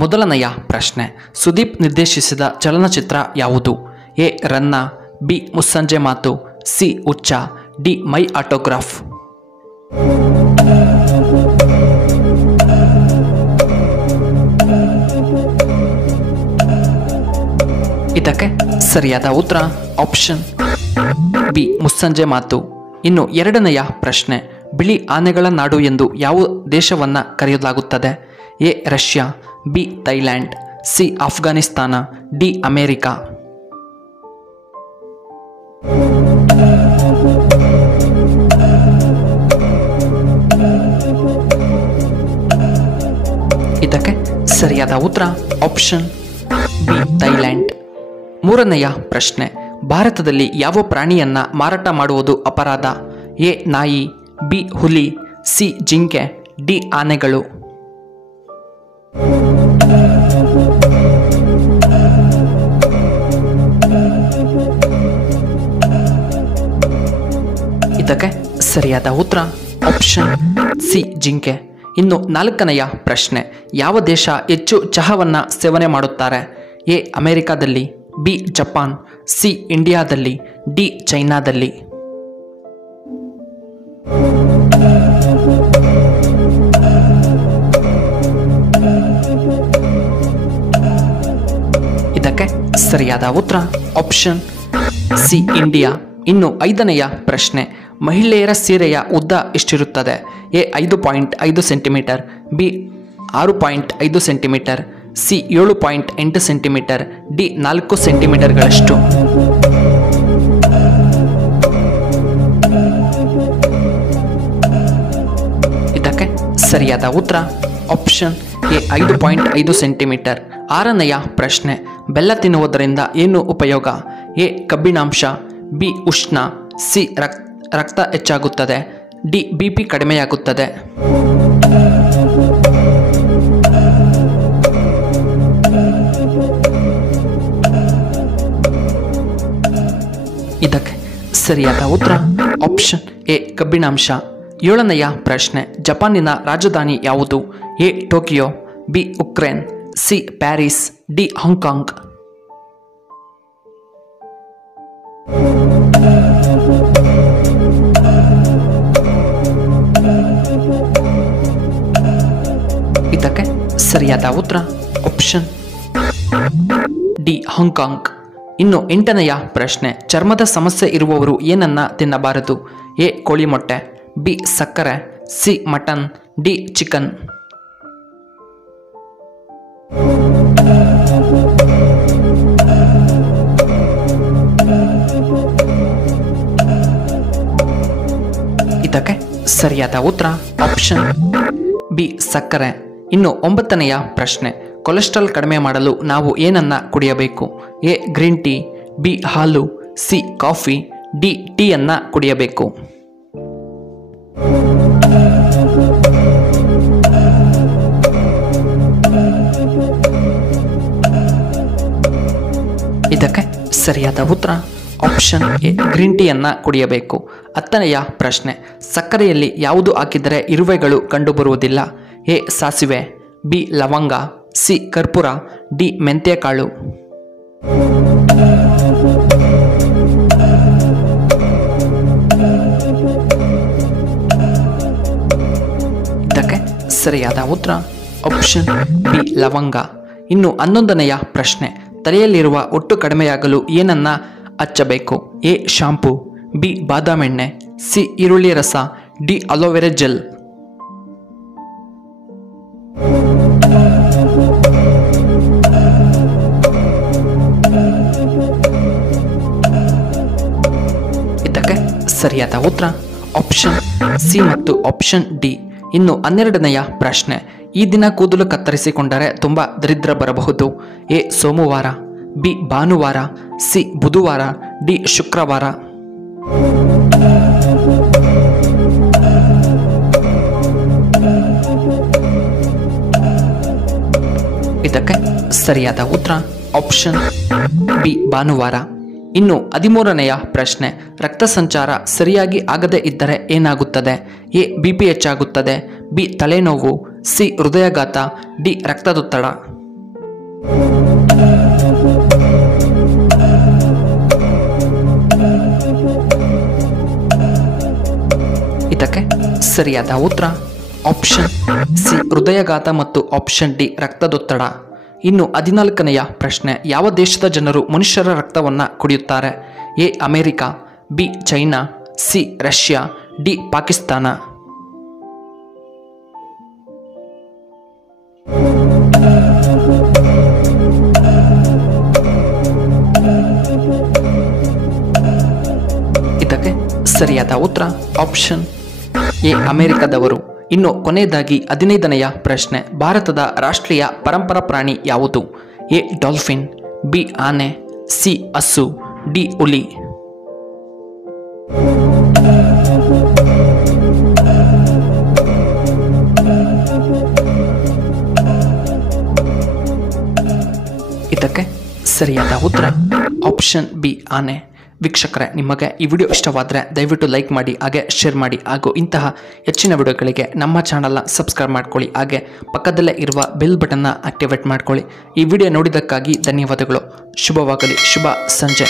ಮೊದಲನೆಯ ಪ್ರಶ್ನೆ, ಸುದೀಪ್ ನಿರ್ದೇಶಿಸಿದ ಚಲನಚಿತ್ರ ಯಾವುದು? ಎ ರನ್ನ, ಬಿ ಮುಸ್ಸಂಜೆ ಮಾತು, ಸಿ ಹುಚ್ಚ, ಡಿ ಮೈ ಆಟೋಗ್ರಾಫ್. ಇದಕ್ಕೆ ಸರಿಯಾದ ಉತ್ತರ ಆಪ್ಷನ್ ಬಿ ಮುಸ್ಸಂಜೆ ಮಾತು. ಇನ್ನು ಎರಡನೆಯ ಪ್ರಶ್ನೆ, ಬಿಳಿ ಆನೆಗಳ ನಾಡು ಎಂದು ಯಾವ ದೇಶವನ್ನ ಕರೆಯಲಾಗುತ್ತದೆ? A Russia, B Thailand, C Afghanistan, D America. ಇದಕ್ಕೆ ಸರಿಯಾದ ಉತ್ತರ ಆಪ್ಷನ್ ಬಿ ಥೈಲ್ಯಾಂಡ್. ಮೂರನೆಯ ಪ್ರಶ್ನೆ, ಭಾರತದಲ್ಲಿ ಯಾವ ಪ್ರಾಣಿಯನ್ನ ಮಾರಾಟ ಮಾಡುವುದು ಅಪರಾಧ? ಎ ನಾಯಿ, ಬಿ ಹುಲಿ, ಸಿ ಜಿಂಕೆ, ಡಿ ಆನೆಗಳು. ಇದಕ್ಕೆ ಸರಿಯಾದ ಉತ್ತರ ಆಪ್ಷನ್ ಸಿ ಜಿಂಕೆ. ಇನ್ನು ನಾಲ್ಕನೆಯ ಪ್ರಶ್ನೆ, ಯಾವ ದೇಶ ಹೆಚ್ಚು ಚಹಾವನ್ನ ಸೇವನೆ ಮಾಡುತ್ತಾರೆ? ಎ ಅಮೆರಿಕಾದಲ್ಲಿ, ಬಿ ಜಪಾನ್, ಸಿ ಇಂಡಿಯಾದಲ್ಲಿ, ಡಿ ಚೈನಾದಲ್ಲಿ. ಇದಕ್ಕೆ ಸರಿಯಾದ ಉತ್ತರ ಆಪ್ಷನ್ ಸಿ ಇಂಡಿಯಾ. ಇನ್ನು ಐದನೆಯ ಪ್ರಶ್ನೆ, ಮಹಿಳೆಯರ ಸೀರೆಯ ಉದ್ದ ಎಷ್ಟಿರುತ್ತದೆ? A 5.5 centimetre, B 6.5 centimetre, C 7.8 centimetre, D 4 ಸೆಂಟಿಮೀಟರ್ಗಳಷ್ಟು. ಇದಕ್ಕೆ ಸರಿಯಾದ ಉತ್ತರ ಆಪ್ಷನ್ ಎ 5.5 ಸೆಂಟಿಮೀಟರ್. ಆರನೆಯ ಪ್ರಶ್ನೆ, ಬೆಲ್ಲ ತಿನ್ನುವುದರಿಂದ ಏನು ಉಪಯೋಗ? ಎ ಕಬ್ಬಿಣಾಂಶ, ಬಿ ಉಷ್ಣ, ಸಿ ರಕ್ತ ಹೆಚ್ಚಾಗುತ್ತದೆ, ಡಿ ಬಿಪಿ ಕಡಿಮೆಯಾಗುತ್ತದೆ. ಇದಕ್ಕೆ ಸರಿಯಾದ ಉತ್ತರ ಆಪ್ಷನ್ ಎ ಕಬ್ಬಿಣಾಂಶ. ಏಳನೆಯ ಪ್ರಶ್ನೆ, ಜಪಾನಿನ ರಾಜಧಾನಿ ಯಾವುದು? A Tokyo, B Ukraine, C Paris, D Hong Kong. ಇದಕ್ಕೆ ಸರಿಯಾದ ಉತ್ತರ ಆಪ್ಷನ್ ಡಿ ಹಾಂಗ್ಕಾಂಗ್. ಇನ್ನು ಎಂಟನೆಯ ಪ್ರಶ್ನೆ, ಚರ್ಮದ ಸಮಸ್ಯೆ ಇರುವವರು ಏನನ್ನ ತಿನ್ನಬಾರದು? ಎ ಕೋಳಿ ಮೊಟ್ಟೆ, ಬಿ ಸಕ್ಕರೆ, ಸಿ ಮಟನ್, ಡಿ ಚಿಕನ್. ಇದಕ್ಕೆ ಸರಿಯಾದ ಉತ್ತರ ಆಪ್ಷನ್ ಬಿ ಸಕ್ಕರೆ. ಇನ್ನು ಒಂಬತ್ತನೆಯ ಪ್ರಶ್ನೆ, ಕೊಲೆಸ್ಟ್ರಾಲ್ ಕಡಿಮೆ ಮಾಡಲು ನಾವು ಏನನ್ನ ಕುಡಿಯಬೇಕು? ಎ ಗ್ರೀನ್ ಟೀ, ಬಿ ಹಾಲು, ಸಿ ಕಾಫಿ, ಡಿ ಟೀಯನ್ನ ಕುಡಿಯಬೇಕು. ಇದಕ್ಕೆ ಸರಿಯಾದ ಉತ್ತರ ಆಪ್ಷನ್ ಎ ಗ್ರೀನ್ ಟೀಯನ್ನ ಕುಡಿಯಬೇಕು. ಹತ್ತನೆಯ ಪ್ರಶ್ನೆ, ಸಕ್ಕರೆಯಲ್ಲಿ ಯಾವುದು ಹಾಕಿದರೆ ಇರುವೆಗಳು ಕಂಡುಬರುವುದಿಲ್ಲ? ಎ ಸಾಸಿವೆ, ಬಿ ಲವಂಗ, ಸಿ ಕರ್ಪೂರ, ಡಿ ಮೆಂತ್ಯಕಾಳು. ಇದಕ್ಕೆ ಸರಿಯಾದ ಉತ್ತರ ಆಪ್ಷನ್ ಬಿ ಲವಂಗ. ಇನ್ನು 11ನೆಯ ಪ್ರಶ್ನೆ, ತಲೆಯಲ್ಲಿರುವ ಒಟ್ಟು ಕಡಿಮೆಯಾಗಲು ಏನನ್ನ ಹಚ್ಚಬೇಕು? ಎ ಶಾಂಪೂ, ಬಿ ಬಾದಾಮೆಣ್ಣೆ, ಸಿ ಈರುಳ್ಳಿ ರಸ, ಡಿ ಅಲೋವೆರಾ ಜೆಲ್. ಇದಕ್ಕೆ ಸರಿಯಾದ ಉತ್ತರ ಆಪ್ಷನ್ ಸಿ ಮತ್ತು ಆಪ್ಷನ್ ಡಿ. ಇನ್ನು 12ನೆಯ ಪ್ರಶ್ನೆ, ಈ ದಿನ ಕೂದಲು ಕತ್ತರಿಸಿಕೊಂಡರೆ ತುಂಬಾ ದರಿದ್ರ ಬರಬಹುದು? ಎ ಸೋಮವಾರ, ಬಿ ಭಾನುವಾರ, ಸಿ ಬುಧವಾರ, ಡಿ ಶುಕ್ರವಾರ. ಇದಕ್ಕೆ ಸರಿಯಾದ ಉತ್ತರ ಆಪ್ಷನ್ ಬಿ ಭಾನುವಾರ. ಇನ್ನು 13ನೆಯ ಪ್ರಶ್ನೆ, ರಕ್ತ ಸಂಚಾರ ಸರಿಯಾಗಿ ಆಗದೇ ಇದ್ದರೆ ಏನಾಗುತ್ತದೆ? ಎ ಬಿಪಿ ಹೆಚ್ಚಾಗುತ್ತದೆ, ಬಿ ತಲೆನೋವು, ಸಿ ಹೃದಯಾಘಾತ, ಡಿ ರಕ್ತದೊತ್ತಡ. ಸರಿಯಾದ ಉತ್ತರ ಆಪ್ಷನ್ ಸಿ ಹೃದಯಾಘಾತ ಮತ್ತು ಆಪ್ಷನ್ ಡಿ ರಕ್ತದೊತ್ತಡ. ಇನ್ನು 14ನೆಯ ಪ್ರಶ್ನೆ, ಯಾವ ದೇಶದ ಜನರು ಮನುಷ್ಯರ ರಕ್ತವನ್ನು ಕುಡಿಯುತ್ತಾರೆ? A America, B China, C Russia, D Pakistan. ಇದಕ್ಕೆ ಸರಿಯಾದ ಉತ್ತರ ಆಪ್ಷನ್ ಎ ಅಮೆರಿಕದವರು. ಇನ್ನು ಕೊನೆಯದಾಗಿ 15ನೆಯ ಪ್ರಶ್ನೆ, ಭಾರತದ ರಾಷ್ಟ್ರೀಯ ಪರಂಪರಾ ಪ್ರಾಣಿ ಯಾವುದು? ಎ ಡಾಲ್ಫಿನ್, ಬಿ ಆನೆ, ಸಿ ಹಸು, ಡಿ ಹುಲಿ. ಇದಕ್ಕೆ ಸರಿಯಾದ ಉತ್ತರ ಆಪ್ಷನ್ ಬಿ ಆನೆ. ವೀಕ್ಷಕರೇ, ನಿಮಗೆ ಈ ವಿಡಿಯೋ ಇಷ್ಟವಾದರೆ ದಯವಿಟ್ಟು ಲೈಕ್ ಮಾಡಿ, ಹಾಗೆ ಶೇರ್ ಮಾಡಿ, ಹಾಗೂ ಇಂತಹ ಹೆಚ್ಚಿನ ವಿಡಿಯೋಗಳಿಗೆ ನಮ್ಮ ಚಾನಲ್ನ ಸಬ್ಸ್ಕ್ರೈಬ್ ಮಾಡ್ಕೊಳ್ಳಿ, ಹಾಗೆ ಪಕ್ಕದಲ್ಲೇ ಇರುವ ಬೆಲ್ ಬಟನ್ನ ಆಕ್ಟಿವೇಟ್ ಮಾಡ್ಕೊಳ್ಳಿ. ಈ ವಿಡಿಯೋ ನೋಡಿದ್ದಕ್ಕಾಗಿ ಧನ್ಯವಾದಗಳು. ಶುಭವಾಗಲಿ. ಶುಭ ಸಂಜೆ.